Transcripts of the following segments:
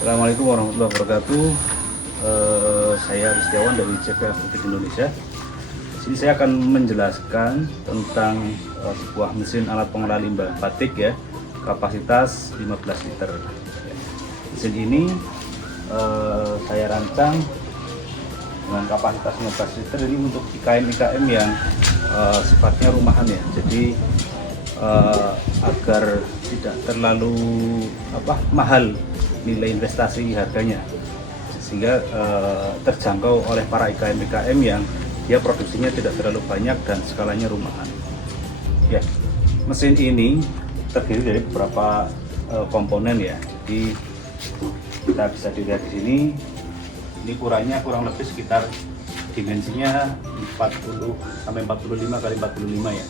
Assalamualaikum warahmatullahi wabarakatuh. Saya Ristiawan dari CPA Foodtech Indonesia. Di sini saya akan menjelaskan tentang sebuah mesin alat pengolah limbah batik ya, kapasitas 15 liter. Mesin ini saya rancang dengan kapasitas 15 liter ini untuk IKM yang sifatnya rumahan ya. Jadi agar tidak terlalu mahal nilai investasi harganya, sehingga terjangkau oleh para IKM yang dia produksinya tidak terlalu banyak dan skalanya rumahan. Ya, mesin ini terdiri dari beberapa komponen ya. Jadi kita bisa dilihat di sini. Ini ukurannya kurang lebih sekitar dimensinya 40 sampai 45 kali 45 ya.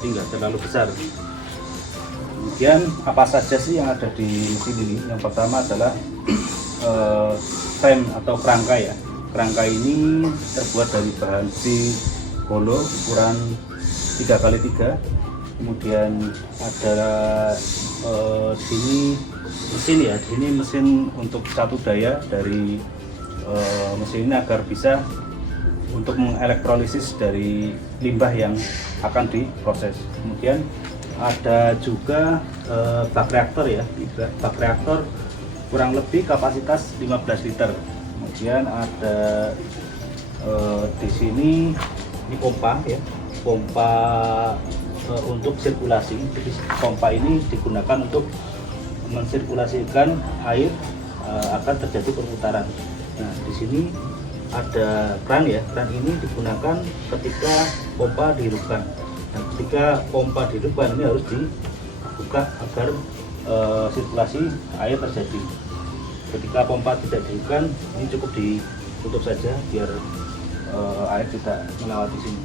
Jadi nggak terlalu besar. Kemudian apa saja sih yang ada di mesin ini? Yang pertama adalah frame atau kerangka ya. Kerangka ini terbuat dari bahan besi holo ukuran 3x3. Kemudian ada sini mesin ya. Ini mesin untuk satu daya dari mesin ini agar bisa untuk mengelektrolisis dari limbah yang akan diproses. Kemudian ada juga bak reaktor ya, bak reaktor kurang lebih kapasitas 15 liter. Kemudian ada di sini ini pompa ya, pompa untuk sirkulasi. Jadi pompa ini digunakan untuk mensirkulasikan air agar terjadi perputaran. Nah, di sini ada kran ya, kran ini digunakan ketika pompa dihidupkan. Nah, ketika pompa dihidupkan ini harus dibuka agar sirkulasi air terjadi. Ketika pompa tidak dihidupkan, ini cukup ditutup saja biar air tidak melewati sini.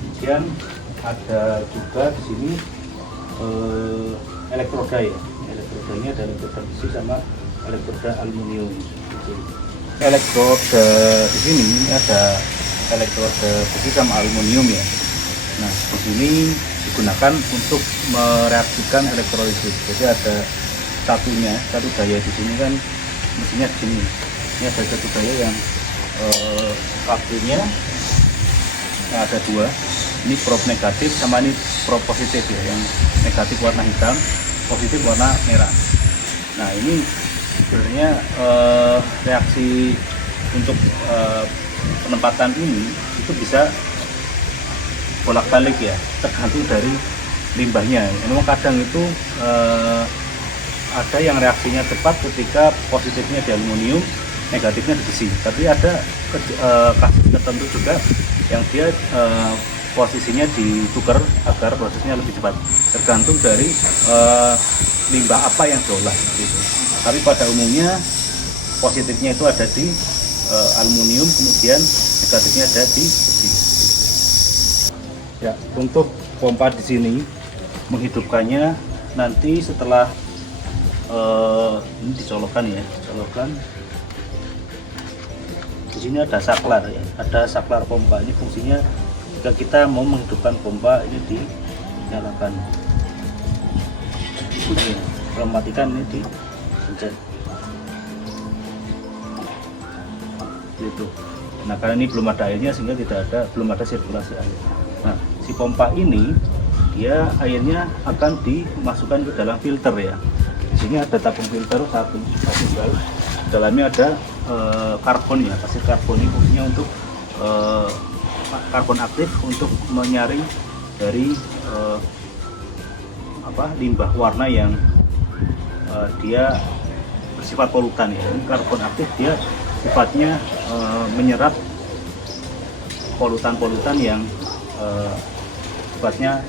Kemudian ada juga di sini elektroda ya. Elektrodanya ada elektroda besi sama elektroda aluminium. Elektroda di sini ini ada elektroda besi sama aluminium ya. Nah, di sini digunakan untuk mereaksikan elektrolisis. Jadi ada satu daya di sini kan mesinnya di sini. Ini ada satu daya yang kabelnya ada dua. Ini prob negatif sama ini prob positif ya. Yang negatif warna hitam, positif warna merah. Nah, ini sebenarnya reaksi untuk penempatan ini itu bisa bolak-balik ya, tergantung dari limbahnya. Memang kadang itu ada yang reaksinya cepat ketika positifnya di aluminium, negatifnya di besi. Tapi ada kasus tertentu juga yang dia posisinya ditukar agar prosesnya lebih cepat. Tergantung dari limbah apa yang diolah gitu. Tapi pada umumnya positifnya itu ada di aluminium, kemudian negatifnya ada di besi. Ya, untuk pompa di sini menghidupkannya nanti setelah ini dicolokkan ya, colokkan. Di sini ada saklar ya, ada saklar pompa. Ini fungsinya jika kita mau menghidupkan pompa ini dinyalakan. Ini kalau matikan ini dipencet. Gitu. Nah, karena ini belum ada airnya sehingga belum ada sirkulasi air. Nah, si pompa ini dia airnya akan dimasukkan ke dalam filter ya. Di sini ada tabung filter satu tunggal. Dalamnya ada karbon ya, pasir karbon. Ini fungsinya untuk karbon aktif untuk menyaring dari limbah warna yang dia bersifat polutan ya. Ini karbon aktif dia sifatnya menyerap polutan-polutan yang sifatnya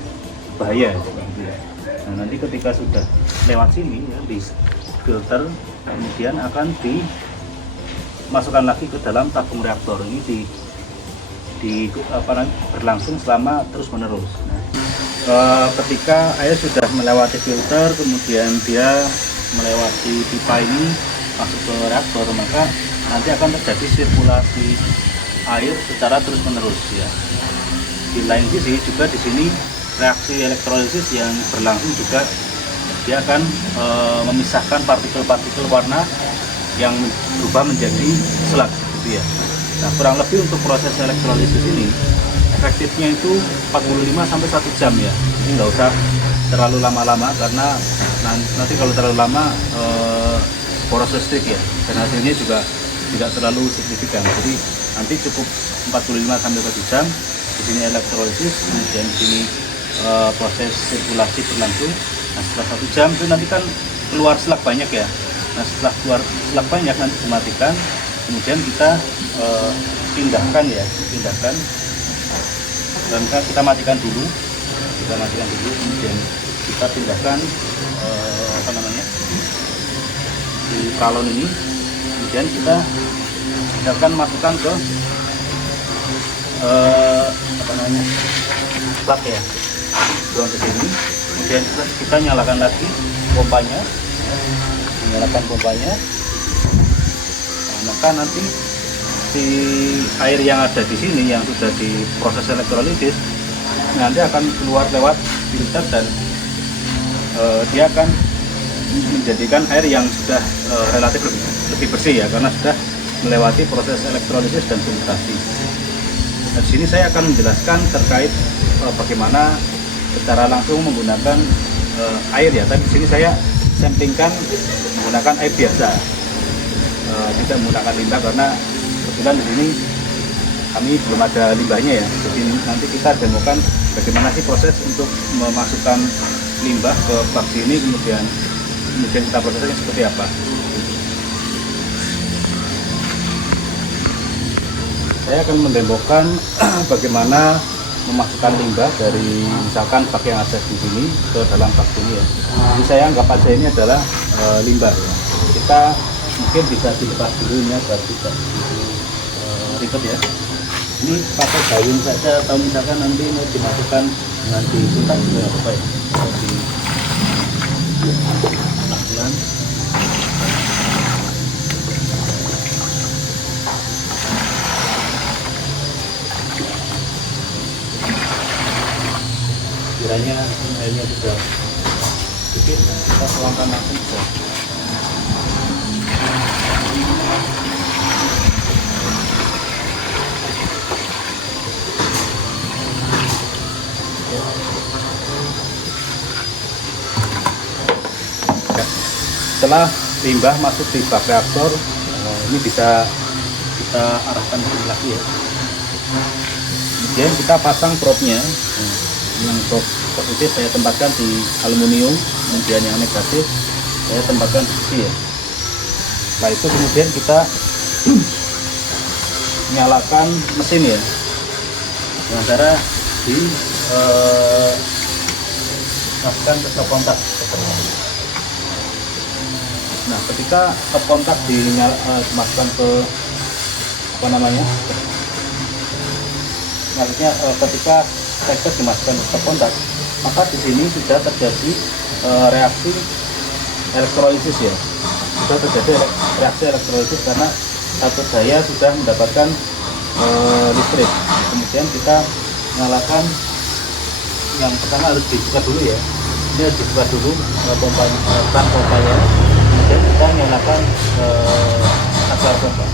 bahaya gitu ya. Nah, nanti ketika sudah lewat sini ya, di filter, kemudian akan dimasukkan lagi ke dalam tabung reaktor. Ini berlangsung selama terus menerus. Nah, ketika air sudah melewati filter, kemudian dia melewati pipa ini masuk ke reaktor, maka nanti akan terjadi sirkulasi air secara terus menerus ya. Di lain sisi juga di sini reaksi elektrolisis yang berlangsung juga dia akan memisahkan partikel-partikel warna yang berubah menjadi slag gitu ya. Nah, kurang lebih untuk proses elektrolisis ini efektifnya itu 45 sampai 1 jam ya. Ini nggak usah terlalu lama-lama karena nanti kalau terlalu lama boros listrik ya, dan hasilnya juga tidak terlalu signifikan. Jadi nanti cukup 45 sampai 1 jam di sini elektrolisis, kemudian di sini proses sirkulasi berlangsung. Nah, setelah 1 jam itu nanti kan keluar slag banyak ya. Nah, setelah keluar slag banyak nanti dimatikan, kemudian kita pindahkan, dan kita matikan dulu, kemudian kita pindahkan di kalon ini, kemudian kita akan masukkan ke slag ya, buang ke sini, kemudian kita nyalakan lagi pompanya, nah, maka nanti si air yang ada di sini yang sudah diproses elektrolisis nanti akan keluar lewat filter, dan dia akan menjadikan air yang sudah relatif lebih bersih ya, karena sudah melewati proses elektrolisis dan filtrasi. Nah, di sini saya akan menjelaskan terkait bagaimana secara langsung menggunakan air ya. Tapi di sini saya sampingkan menggunakan air biasa, tidak menggunakan limbah karena kebetulan di sini kami belum ada limbahnya ya. Jadi nanti kita demokan bagaimana sih proses untuk memasukkan limbah ke bak ini, kemudian kita prosesnya seperti apa. Saya akan mendemokan bagaimana memasukkan limbah dari misalkan bak yang ada di sini ke dalam bak ini ya. Jadi saya anggap aja ini adalah limbah ya. Kita mungkin bisa dilepas dulu ini agar tidak ribet ya. Ini pakai gayung saja, atau misalkan nanti mau dimasukkan dengan disuntak juga nggak apa-apa ya. Pelan. Kiranya airnya sudah sedikit, kita tuangkan langsung bisa. Setelah limbah masuk di bak reaktor, ini bisa kita arahkan ke sini lagi ya. Kemudian kita pasang probe-nya. Yang probe positif saya tempatkan di aluminium, kemudian yang negatif saya tempatkan di sini ya. Setelah itu kemudian kita nyalakan mesin ya, dengan cara di masukkan ke stop kontak. Nah, ketika stop kontak dimasukkan ke maksudnya ketika steker dimasukkan ke stop kontak, maka di sini sudah terjadi reaksi elektrolisis ya. Sudah terjadi reaksi elektrolisis karena satu daya sudah mendapatkan listrik. Kemudian kita nyalakan, yang pertama harus dibuka dulu ya. Ini harus dibuka dulu pompanya. Kemudian kita nyalakan akar pompa.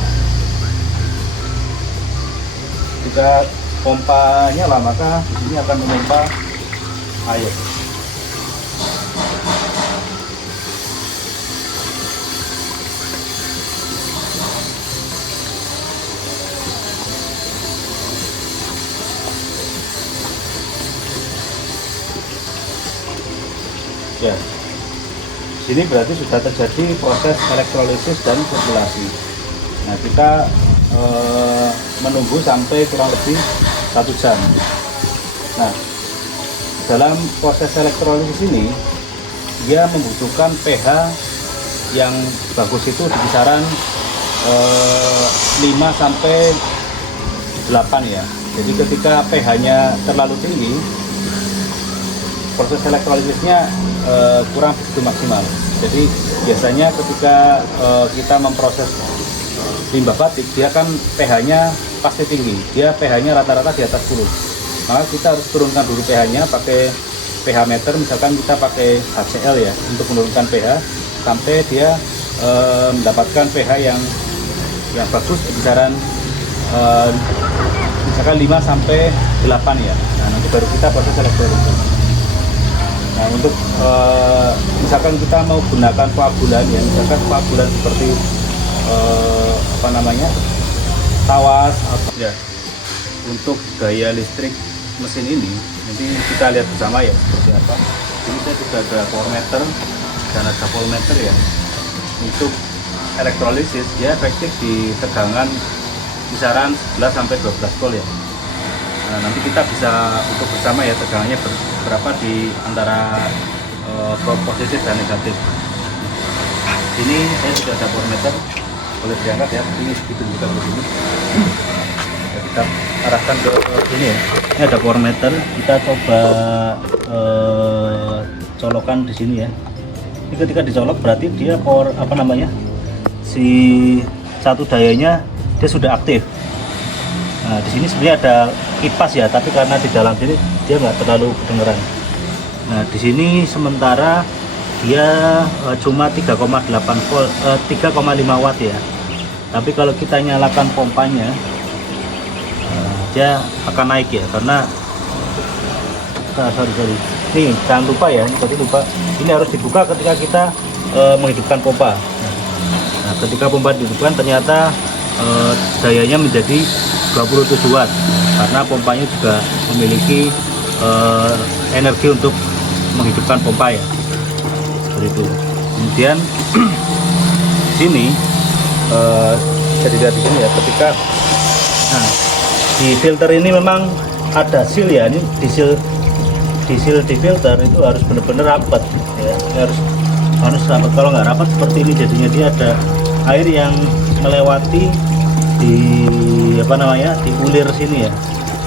Jika pompa nyala, maka di sini akan memompa air. Ya, sini berarti sudah terjadi proses elektrolisis dan sirkulasi. Nah, kita menunggu sampai kurang lebih 1 jam. Nah, dalam proses elektrolisis ini dia membutuhkan pH yang bagus itu di kisaran 5 sampai 8 ya. Jadi ketika pH-nya terlalu tinggi, proses elektrolisisnya kurang begitu maksimal. Jadi biasanya ketika kita memproses limbah batik, dia kan pH-nya pasti tinggi, dia pH-nya rata-rata di atas 10. Maka kita harus turunkan dulu pH-nya pakai pH meter, misalkan kita pakai HCl ya, untuk menurunkan pH sampai dia mendapatkan pH yang bagus di kisaran misalkan 5 sampai 8 ya. Nah, nanti baru kita proses elektrolisis. Nah, untuk misalkan kita mau gunakan koagulan ya, misalkan koagulan seperti tawas atau ya. Untuk daya listrik mesin ini nanti kita lihat bersama ya seperti apa. Ini saya sudah ada power meter dan ada voltmeter ya. Untuk elektrolisis dia efektif di tegangan kisaran 11 sampai 12 volt ya. Nah, nanti kita bisa untuk bersama ya tegangannya berapa di antara positif dan negatif. Ini saya sudah ada power meter, boleh diangkat ya. Ini ditunjukkan di sini. Kita arahkan ke sini ya. Ini ada power meter, kita coba colokan di sini ya. Ini ketika dicolok berarti dia power si satu dayanya dia sudah aktif. Nah, di sini sebenarnya ada kipas ya, tapi karena di dalam sini dia nggak terlalu kedengeran. Nah, di sini sementara dia cuma 3,8 volt, 3,5 watt ya. Tapi kalau kita nyalakan pompanya, dia akan naik ya, karena sorry. Nih, jangan lupa ya, ini harus dibuka ketika kita menghidupkan pompa. Nah, ketika pompa dihidupkan ternyata dayanya menjadi 27 watt karena pompanya juga memiliki energi untuk menghidupkan pompa ya, seperti itu. Kemudian di sini bisa dilihat di sini ya, ketika di filter ini memang ada seal ya, ini di seal di filter itu harus benar-benar rapat ya, harus rapat. Kalau nggak rapat seperti ini jadinya dia ada air yang melewati di di ulir sini ya,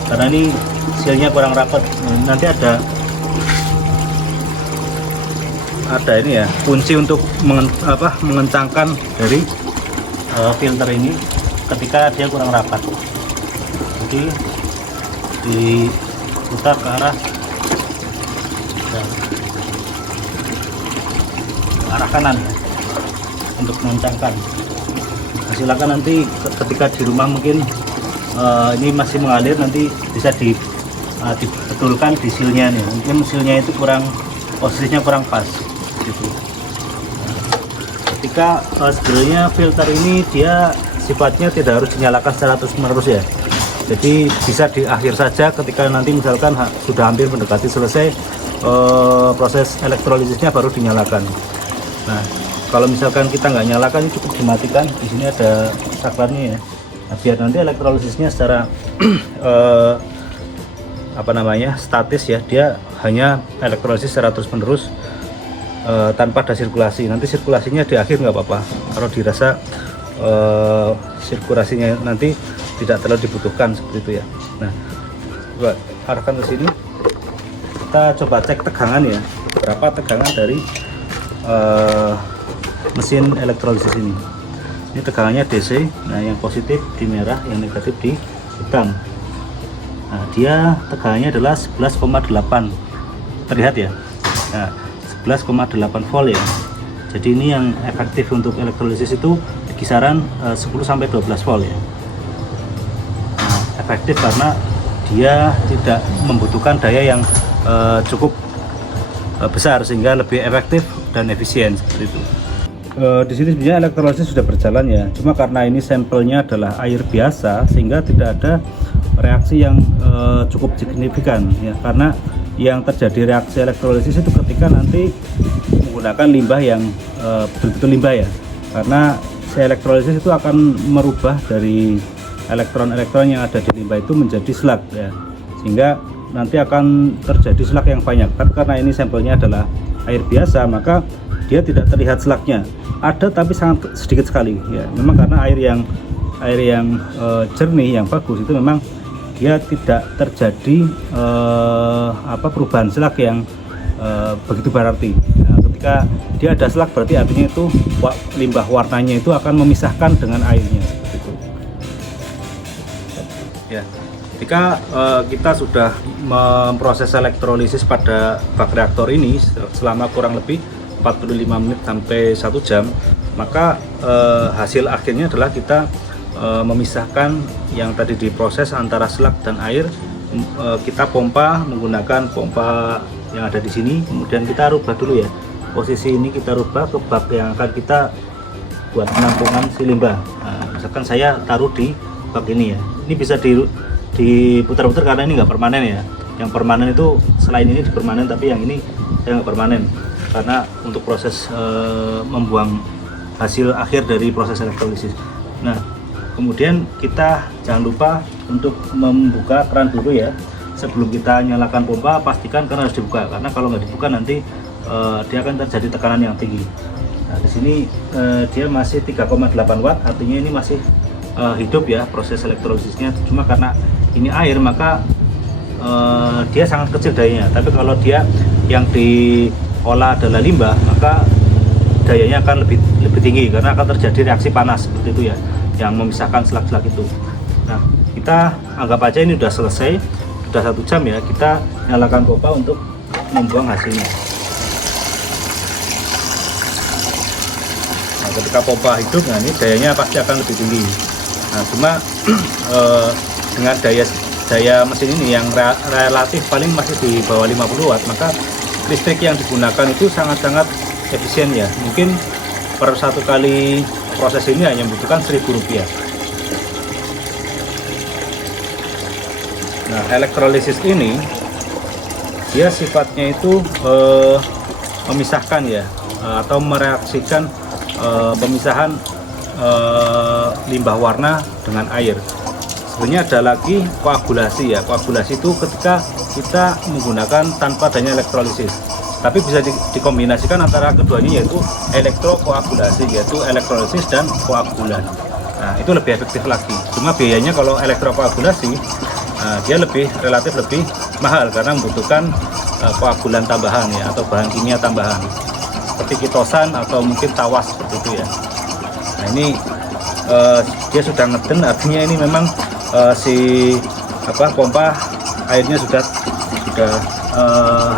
karena ini sealnya kurang rapat. Nanti ada ini ya kunci untuk mengencangkan dari filter ini ketika dia kurang rapat. Jadi diputar ke arah kanan ya, untuk mengencangkan. Nah, silakan nanti ketika di rumah mungkin ini masih mengalir, nanti bisa dibetulkan di sealnya nih. Mungkin sealnya itu posisinya kurang pas gitu. Nah, ketika sebenarnya filter ini dia sifatnya tidak harus dinyalakan secara terus menerus ya. Jadi bisa di akhir saja ketika nanti misalkan sudah hampir mendekati selesai proses elektrolisisnya baru dinyalakan. Nah, kalau misalkan kita nggak nyalakan, cukup dimatikan. Di sini ada saklarnya ya. Nah, biar nanti elektrolisisnya secara statis ya, dia hanya elektrolisis secara terus menerus tanpa ada sirkulasi. Nanti sirkulasinya di akhir nggak apa-apa kalau dirasa sirkulasinya nanti tidak terlalu dibutuhkan, seperti itu ya. Nah, coba arahkan ke sini, kita coba cek tegangan ya, berapa tegangan dari mesin elektrolisis ini. Ini tegangannya DC. Nah, yang positif di merah, yang negatif di hitam. Nah, dia tegangannya adalah 11,8, terlihat ya. Nah, 11,8 volt ya. Jadi ini yang efektif untuk elektrolisis itu di kisaran 10-12 volt ya. Nah, efektif karena dia tidak membutuhkan daya yang cukup besar, sehingga lebih efektif dan efisien, seperti itu. Di sini sebenarnya elektrolisis sudah berjalan ya, cuma karena ini sampelnya adalah air biasa sehingga tidak ada reaksi yang cukup signifikan ya, karena yang terjadi reaksi elektrolisis itu ketika nanti menggunakan limbah yang betul-betul limbah ya, karena si elektrolisis itu akan merubah dari elektron-elektron yang ada di limbah itu menjadi slag ya, sehingga nanti akan terjadi slag yang banyak. Karena ini sampelnya adalah air biasa, maka dia tidak terlihat slagnya. Ada tapi sangat sedikit sekali ya. Memang karena air yang jernih yang bagus itu memang dia tidak terjadi perubahan slag yang begitu berarti. Nah, ketika dia ada slag berarti artinya itu limbah warnanya itu akan memisahkan dengan airnya, seperti itu. Ya, ketika kita sudah memproses elektrolisis pada bak reaktor ini selama kurang lebih 45 menit sampai 1 jam, maka hasil akhirnya adalah kita memisahkan yang tadi diproses antara slug dan air. Kita pompa menggunakan pompa yang ada di sini, kemudian kita rubah dulu ya posisi ini, kita rubah ke bak yang akan kita buat penampungan si limbah. Nah, misalkan saya taruh di bak ini ya, ini bisa diputar-putar karena ini nggak permanen ya. Yang permanen itu selain ini dipermanen, tapi yang ini saya nggak permanen karena untuk proses membuang hasil akhir dari proses elektrolisis. Nah, kemudian kita jangan lupa untuk membuka keran dulu ya. Sebelum kita nyalakan pompa, pastikan keran harus dibuka, karena kalau nggak dibuka nanti dia akan terjadi tekanan yang tinggi. Nah, di sini dia masih 3,8 watt, artinya ini masih hidup ya proses elektrolisisnya. Cuma karena ini air, maka dia sangat kecil dayanya. Tapi kalau dia yang diolah adalah limbah, maka dayanya akan lebih tinggi karena akan terjadi reaksi panas seperti itu ya, yang memisahkan slag-slag itu. Nah, kita anggap aja ini sudah selesai, sudah 1 jam ya. Kita nyalakan pompa untuk membuang hasilnya. Nah, ketika pompa hidup, nah ini dayanya pasti akan lebih tinggi. Nah, cuma dengan daya mesin ini yang relatif paling masih di bawah 50 watt, maka listrik yang digunakan itu sangat-sangat efisien ya. Mungkin per 1 kali proses ini hanya membutuhkan Rp1.000. Nah, elektrolisis ini dia sifatnya itu memisahkan ya, atau mereaksikan pemisahan limbah warna dengan air. Sebenarnya ada lagi koagulasi ya. Koagulasi itu ketika kita menggunakan tanpa adanya elektrolisis, tapi bisa dikombinasikan antara keduanya, yaitu elektrokoagulasi, yaitu elektrolisis dan koagulan. Nah, itu lebih efektif lagi. Cuma biayanya kalau elektrokoagulasi dia relatif lebih mahal karena membutuhkan koagulan tambahan ya, atau bahan kimia tambahan seperti kitosan atau mungkin tawas seperti itu ya. Nah, ini dia sudah ngeden, artinya ini memang pompa airnya sudah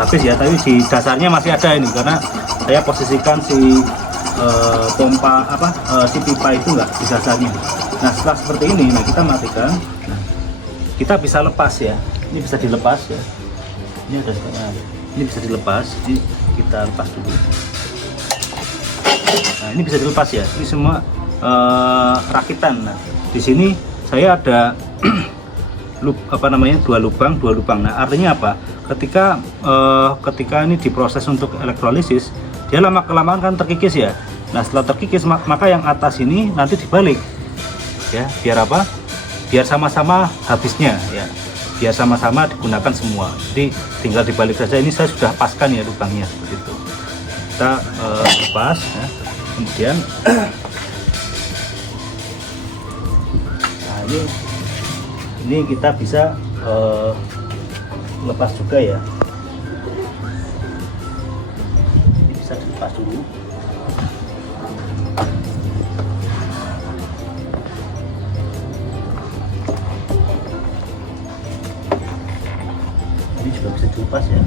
habis ya, tapi di dasarnya masih ada ini karena saya posisikan si si pipa itu enggak di dasarnya. Nah, setelah seperti ini, nah kita matikan. Nah, kita bisa lepas ya, ini bisa dilepas ya, ini ada ini bisa dilepas, ini kita lepas dulu. Nah, ini bisa dilepas ya, ini semua rakitan. Nah, di sini saya ada dua lubang. Nah, artinya apa? Ketika ini diproses untuk elektrolisis, dia lama kelamaan kan terkikis ya. Nah, setelah terkikis maka yang atas ini nanti dibalik ya, biar apa? Biar sama-sama habisnya ya, biar sama-sama digunakan semua. Jadi tinggal dibalik saja. Ini saya sudah paskan ya lubangnya seperti itu. Kita lepas ya. Kemudian nah, ini kita bisa lepas juga ya. Ini bisa dilepas dulu. Ini juga bisa dilepas ya.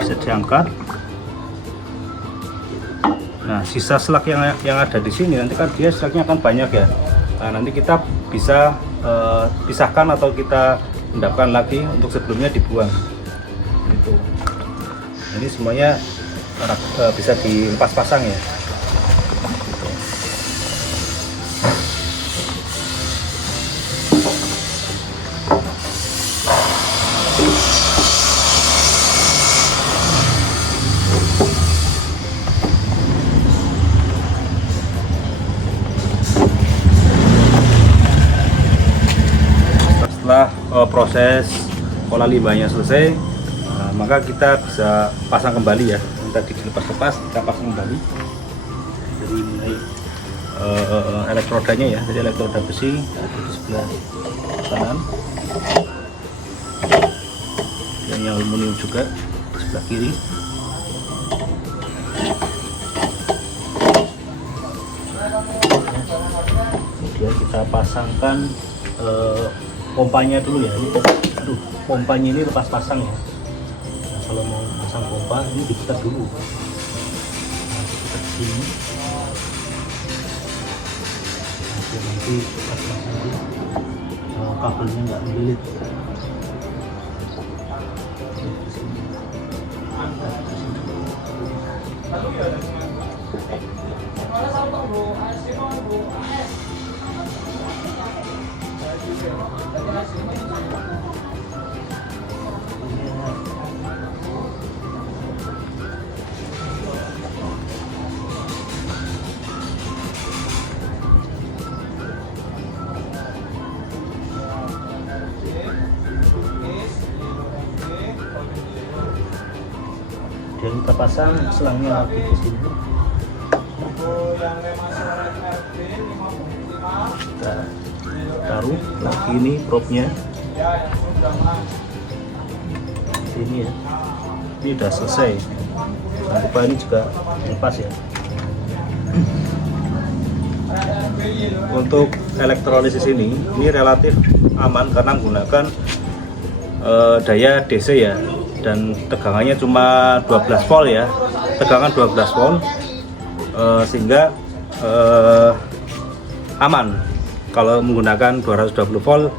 Bisa diangkat. Nah, sisa slag yang ada di sini nanti kan dia slagnya akan banyak ya. Nah, nanti kita bisa pisahkan atau kita endapkan lagi untuk sebelumnya dibuang. Itu. Ini semuanya bisa dilepas pasang ya. Setelah proses olah limbahnya selesai, maka kita bisa pasang kembali ya. Yang tadi dilepas-lepas kita pasang kembali. Jadi mulai elektrodanya ya. Jadi elektroda besi ada di sebelah kanan, dan yang aluminium juga di sebelah kiri. Kemudian kita pasangkan pompanya dulu ya. Ini, aduh, pompanya ini lepas pasang ya. Nah, kalau mau pasang pompa ini diputar dulu. Nah, diputar sini. Nanti pas pasang dulu, kabelnya nggak melilit. Dan kita pasang selangnya lagi ke sini. Kita taruh lagi ini propnya sini ya. Ini udah selesai. Jangan lupa ini juga lepas ya. Untuk elektrolisis ini relatif aman karena menggunakan daya DC ya, dan tegangannya cuma 12 volt ya, tegangan 12 volt, sehingga aman. Kalau menggunakan 220 volt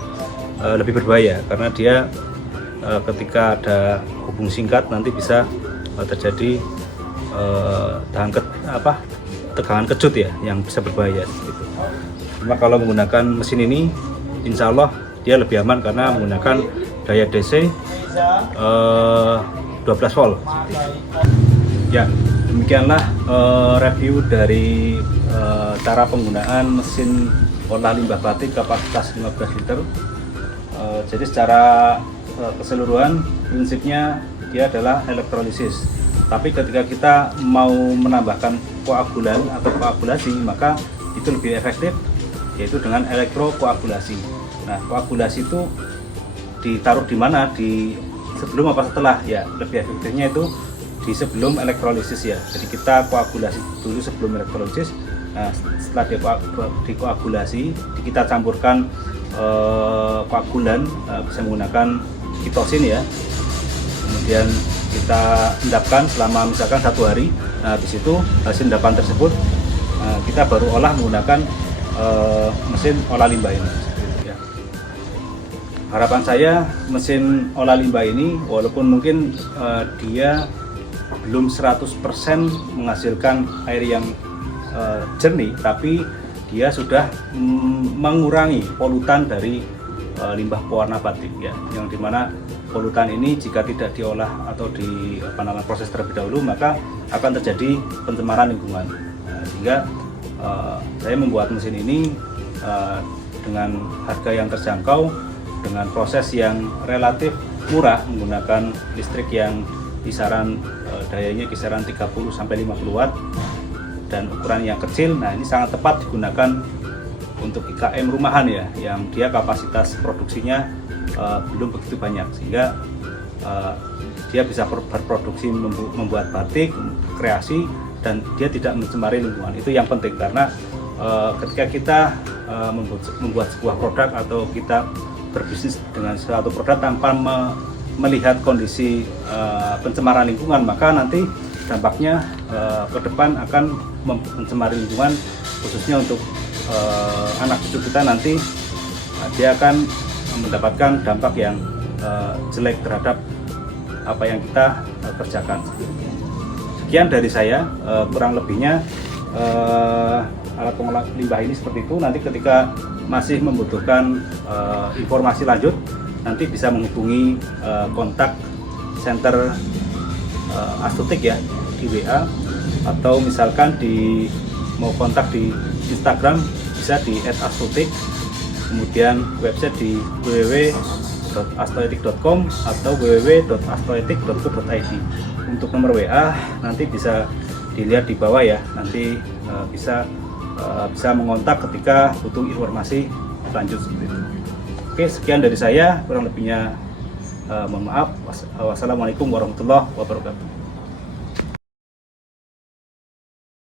lebih berbahaya karena dia ketika ada hubung singkat nanti bisa terjadi tegangan kejut ya, yang bisa berbahaya gitu. Cuma kalau menggunakan mesin ini insya Allah dia lebih aman karena menggunakan daya DC 12 volt. Ya, demikianlah review dari cara penggunaan mesin olah limbah batik kapasitas 15 liter. Jadi secara keseluruhan prinsipnya dia adalah elektrolisis. Tapi ketika kita mau menambahkan koagulan atau koagulasi, maka itu lebih efektif, yaitu dengan elektrokoagulasi. Nah, koagulasi itu ditaruh di mana? Di sebelum apa setelah? Ya, lebih efektifnya itu di sebelum elektrolisis ya. Jadi kita koagulasi dulu sebelum elektrolisis. Nah, setelah dikoagulasi, kita campurkan koagulan, bisa menggunakan kitosin ya. Kemudian kita endapkan selama misalkan 1 hari. Nah, habis itu hasil endapan tersebut kita baru olah menggunakan mesin olah limbah ini. Ya. Harapan saya mesin olah limbah ini walaupun mungkin dia belum 100% menghasilkan air yang jernih, tapi dia sudah mengurangi polutan dari limbah pewarna batik ya, yang dimana polutan ini jika tidak diolah atau proses terlebih dahulu maka akan terjadi pencemaran lingkungan. Sehingga saya membuat mesin ini dengan harga yang terjangkau, dengan proses yang relatif murah, menggunakan listrik yang dayanya kisaran 30 sampai 50 watt dan ukuran yang kecil. Nah, ini sangat tepat digunakan untuk IKM rumahan ya, yang dia kapasitas produksinya belum begitu banyak, sehingga dia bisa berproduksi membuat batik, kreasi, dan dia tidak mencemari lingkungan. Itu yang penting karena ketika kita membuat sebuah produk atau kita berbisnis dengan suatu produk tanpa melihat kondisi pencemaran lingkungan, maka nanti dampaknya ke depan akan mencemari lingkungan, khususnya untuk anak cucu kita nanti. Dia akan mendapatkan dampak yang jelek terhadap apa yang kita kerjakan. Sekian dari saya, kurang lebihnya alat pengolah limbah ini seperti itu. Nanti ketika masih membutuhkan informasi lanjut, nanti bisa menghubungi kontak center Astutik ya di WA, atau misalkan mau kontak di Instagram bisa di @astutik. Kemudian website di www.astoetik.com atau www.astoetik.co.id. Untuk nomor WA nanti bisa dilihat di bawah ya, nanti bisa bisa mengontak ketika butuh informasi lanjut seperti itu. Oke, sekian dari saya, kurang lebihnya mohon maaf. Wassalamualaikum warahmatullahi wabarakatuh.